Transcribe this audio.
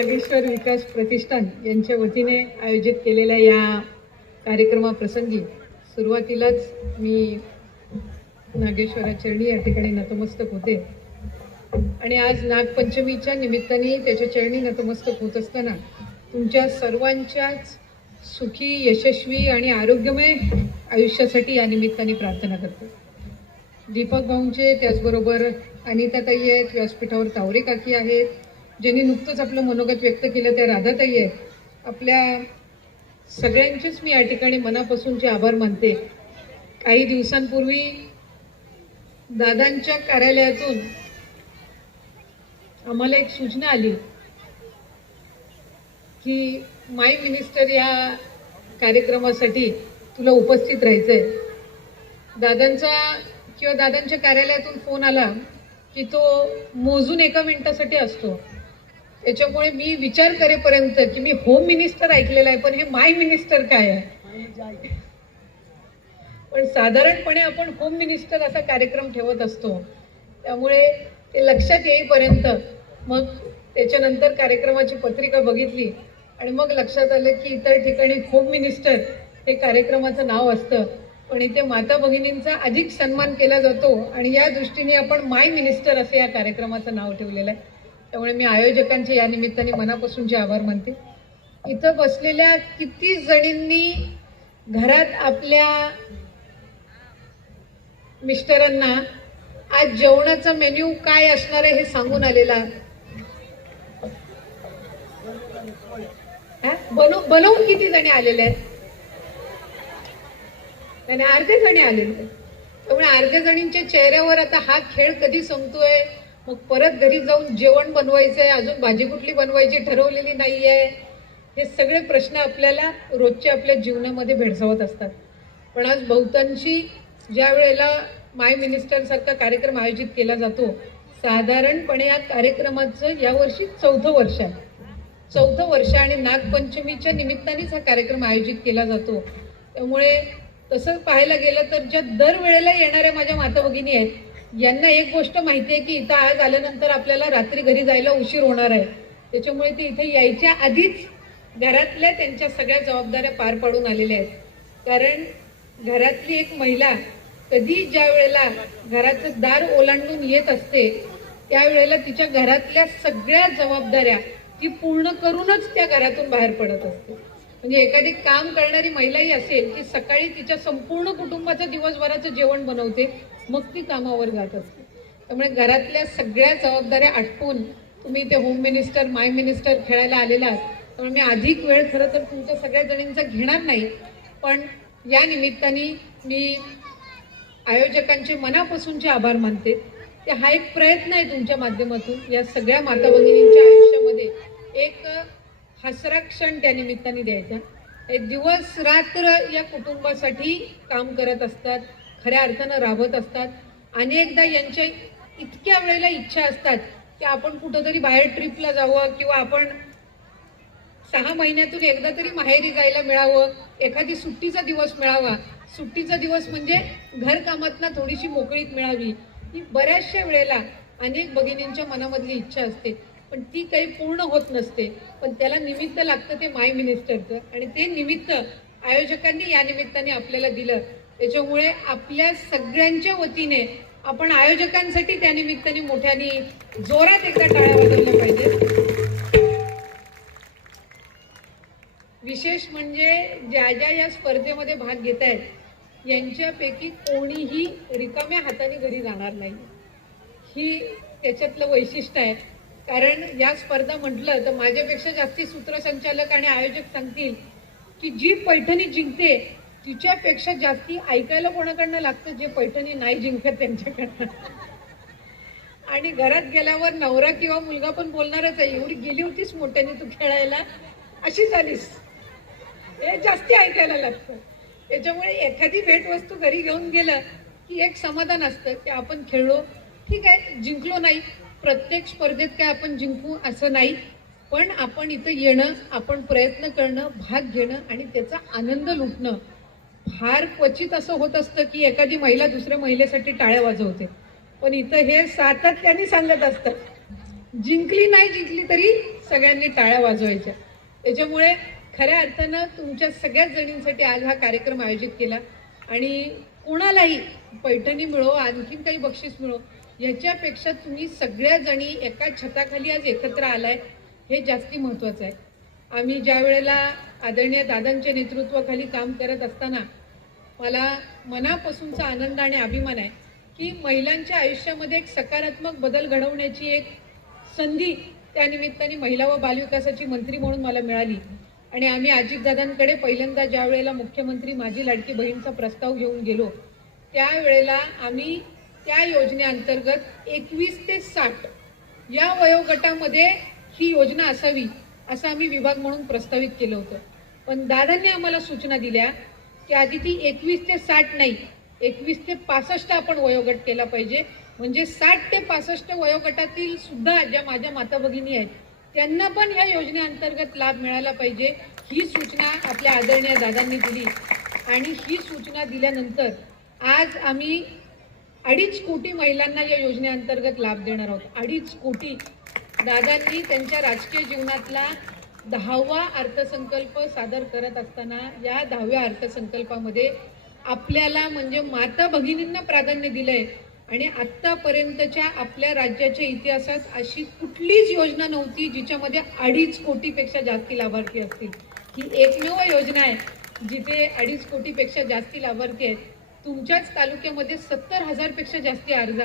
नागेश्वर विकास प्रतिष्ठान यांच्या वतीने आयोजित केलेल्या या कार्यक्रमाप्रसंगी सुरुवातीलाच मी नागेश्वराचरणी या ठिकाणी नतमस्तक होते. आणि आज नागपंचमीच्या निमित्ताने त्याच्या चरणी नतमस्तक होत असताना तुमच्या सर्वांच्याच सुखी यशस्वी आणि आरोग्यमय आयुष्यासाठी या निमित्ताने प्रार्थना करते. दीपक भाऊंचे त्याचबरोबर अनिताताई आहेत व्यासपीठावर तावरे काकी आहेत ज्यांनी नुकतंच आपलं मनोगत व्यक्त केलं त्या राधाताई आहेत. आपल्या सगळ्यांचेच मी या ठिकाणी मनापासूनचे आभार मानते. काही दिवसांपूर्वी दादांच्या कार्यालयातून आम्हाला एक सूचना आली की माय मिनिस्टर या कार्यक्रमासाठी तुला उपस्थित राहायचं आहे दादांचा किंवा दादांच्या कार्यालयातून फोन आला की तो मोजून एका मिनिटासाठी असतो. त्याच्यामुळे मी विचार करेपर्यंत की मी होम मिनिस्टर ऐकलेलं आहे पण हे माय मिनिस्टर काय आहे? पण साधारणपणे आपण होम मिनिस्टर असा कार्यक्रम ठेवत असतो. त्यामुळे ते लक्षात येईपर्यंत मग त्याच्यानंतर कार्यक्रमाची पत्रिका बघितली आणि मग लक्षात आलं की इतर ठिकाणी होम मिनिस्टर हे कार्यक्रमाचं नाव असतं. पण इथे माता भगिनींचा अधिक सन्मान केला जातो आणि या दृष्टीने आपण माय मिनिस्टर असे या कार्यक्रमाचं नाव ठेवलेलं आहे. त्यामुळे मी आयोजकांचे या निमित्ताने मनापासूनचे आभार मानते. इथं बसलेल्या किती जणींनी घरात आपल्या मिस्टरांना आज जेवणाचा मेन्यू काय असणार आहे हे सांगून आलेला बनव बनवून किती जणी आलेले आहेत? त्याने अर्धे जणी आलेले आहेत. त्यामुळे अर्ध्या जणींच्या चेहऱ्यावर आता हा खेळ कधी संपतोय? मग परत घरी जाऊन जेवण बनवायचं आहे अजून भाजी कुठली बनवायची ठरवलेली नाही आहे हे सगळे प्रश्न आपल्याला रोजच्या आपल्या जीवनामध्ये भेडसावत असतात. पण आज बहुतांशी ज्या वेळेला माय मिनिस्टरसारखा कार्यक्रम आयोजित केला जातो साधारणपणे या कार्यक्रमाचं यावर्षी चौथं वर्ष आहे. चौथं वर्ष आणि नागपंचमीच्या निमित्तानेच हा कार्यक्रम आयोजित केला जातो. त्यामुळे तसं पाहायला गेलं तर ज्या दरवेळेला येणाऱ्या माझ्या माता भगिनी आहेत यांना एक गोष्ट माहिती आहे की इथं आज आल्यानंतर आपल्याला रात्री घरी जायला उशीर होणार आहे. त्याच्यामुळे ते इथे यायच्या आधीच घरातल्या त्यांच्या सगळ्या जबाबदाऱ्या पार पाडून आलेल्या आहेत. कारण घरातली एक महिला कधी ज्या वेळेला घराचं दार ओलांडून येत असते त्यावेळेला तिच्या घरातल्या सगळ्या जबाबदाऱ्या ती पूर्ण करूनच त्या घरातून बाहेर पडत असते. म्हणजे एखादी काम करणारी महिलाही असेल की सकाळी तिच्या संपूर्ण कुटुंबाचं दिवसभराचं जेवण बनवते मग ती कामावर जात असते. त्यामुळे घरातल्या सगळ्या जबाबदाऱ्या आटपून तुम्ही ते होम मिनिस्टर माय मिनिस्टर खेळायला आलेला आहात. त्यामुळे मी अधिक वेळ खरं तर तुमच्या सगळ्या जणींचा घेणार नाही. पण या निमित्ताने मी आयोजकांचे मनापासूनचे आभार मानते. ते हा एक प्रयत्न आहे तुमच्या माध्यमातून या सगळ्या माता भगिनींच्या आयुष्यामध्ये एक हसरा क्षण त्या निमित्ताने द्यायचा. दिवस रात्र या कुटुंबासाठी काम करत असतात. खऱ्या अर्थानं राबत असतात. अनेकदा यांच्या इतक्या वेळेला इच्छा असतात की आपण कुठंतरी बाहेर ट्रिपला जावं किंवा आपण सहा महिन्यातून एकदा तरी माहेरी जायला मिळावं. एखादी सुट्टीचा दिवस मिळावा. सुट्टीचा दिवस म्हणजे घरकामातनं थोडीशी मोकळीक मिळावी. ही बऱ्याचशा वेळेला अनेक भगिनींच्या मनामधली इच्छा असते. पण ती काही पूर्ण होत नसते. पण त्याला निमित्त लागतं ते माय मिनिस्टरचं. आणि ते निमित्त आयोजकांनी या निमित्ताने आपल्याला दिलं. त्याच्यामुळे आपल्या सगळ्यांच्या वतीने आपण आयोजकांसाठी त्या निमित्ताने मोठ्याने जोरात एकदा टाळ्या वाजवल्या पाहिजे विशेष म्हणजे ज्या ज्या या स्पर्धेमध्ये भाग घेत आहेत यांच्यापैकी कोणीही रिकाम्या हाताने घरी जाणार नाही. ही त्याच्यातलं वैशिष्ट्य आहे. कारण या स्पर्धा म्हटलं तर माझ्यापेक्षा जास्ती सूत्रसंचालक आणि आयोजक सांगतील की जी पैठणी जिंकते तिच्यापेक्षा जास्ती ऐकायला कोणाकडनं लागतं जे पैठणी नाही जिंकत त्यांच्याकडनं? आणि घरात गेल्यावर नवरा किंवा मुलगा पण बोलणारच आहे. एवढी गेली होतीस मोठ्याने तू खेळायला? अशी झालीस. हे जास्ती ऐकायला लागतं. त्याच्यामुळे एखादी भेटवस्तू घरी घेऊन गेलं की एक समाधान असतं की आपण खेळलो. ठीक आहे जिंकलो नाही. प्रत्येक स्पर्धेत काय आपण जिंकू असं नाही. पण आपण इथं येणं आपण प्रयत्न करणं भाग घेणं आणि त्याचा आनंद लुटणं फार क्वचित असं होत असतं की एखादी महिला दुसऱ्या महिलेसाठी टाळ्या वाजवते. पण इथं हे सातत्याने सांगत असतात जिंकली नाही जिंकली तरी सगळ्यांनी टाळ्या वाजवायच्या. त्याच्यामुळे खऱ्या अर्थानं तुमच्या सगळ्याच जणींसाठी आज हा कार्यक्रम आयोजित केला. आणि कोणालाही पैठणी मिळो आणखीन काही बक्षीस मिळो ह्याच्यापेक्षा तुम्ही सगळ्या जणी एका छताखाली आज एकत्र आलाय हे जास्ती महत्त्वाचं आहे. आम्ही ज्या वेळेला आदरणीय दादांच्या नेतृत्वाखाली काम करत असताना मला मनापासूनचा आनंद आणि अभिमान आहे की महिलांच्या आयुष्यामध्ये एक सकारात्मक बदल घडवण्याची एक संधी त्यानिमित्ताने महिला व बालविकासाची मंत्री म्हणून मला मिळाली. आणि आम्ही अजितदादांकडे पहिल्यांदा ज्या वेळेला मुख्यमंत्री माझी लाडकी बहीणचा प्रस्ताव घेऊन गेलो त्यावेळेला आम्ही त्या योजनेअंतर्गत एकवीस ते साठ या वयोगटामध्ये ही योजना असावी असं आम्ही विभाग म्हणून प्रस्तावित केलं होतं. पण दादांनी आम्हाला सूचना दिल्या की आधी ती एकवीस ते साठ नाही एकवीस ते पासष्ट आपण वयोगट केला पाहिजे. म्हणजे साठ ते पासष्ट वयोगटातील सुद्धा ज्या माझ्या माता भगिनी आहेत त्यांना पण ह्या योजनेअंतर्गत लाभ मिळाला पाहिजे. ही सूचना आपल्या आदरणीय दादांनी दिली. आणि ही सूचना दिल्यानंतर आज आम्ही अडीच कोटी महिलांना या योजनेअंतर्गत लाभ देणार आहोत. अडीच कोटी. दादांनी त्यांच्या राजकीय जीवनातला दहावा अर्थसंकल्प सादर करत असताना या दहाव्या अर्थसंकल्पामध्ये आपल्याला म्हणजे माता भगिनींना प्राधान्य दिलंय. आणि आत्तापर्यंतच्या आपल्या राज्याच्या इतिहासात अशी कुठलीच योजना नव्हती जिच्यामध्ये अडीच कोटीपेक्षा जास्ती लाभार्थी असतील. ही एकमेव योजना आहे जिथे अडीच कोटीपेक्षा जास्ती लाभार्थी आहेत. तुमच्याच तालुक्यामध्ये सत्तर हजारपेक्षा जास्ती अर्ज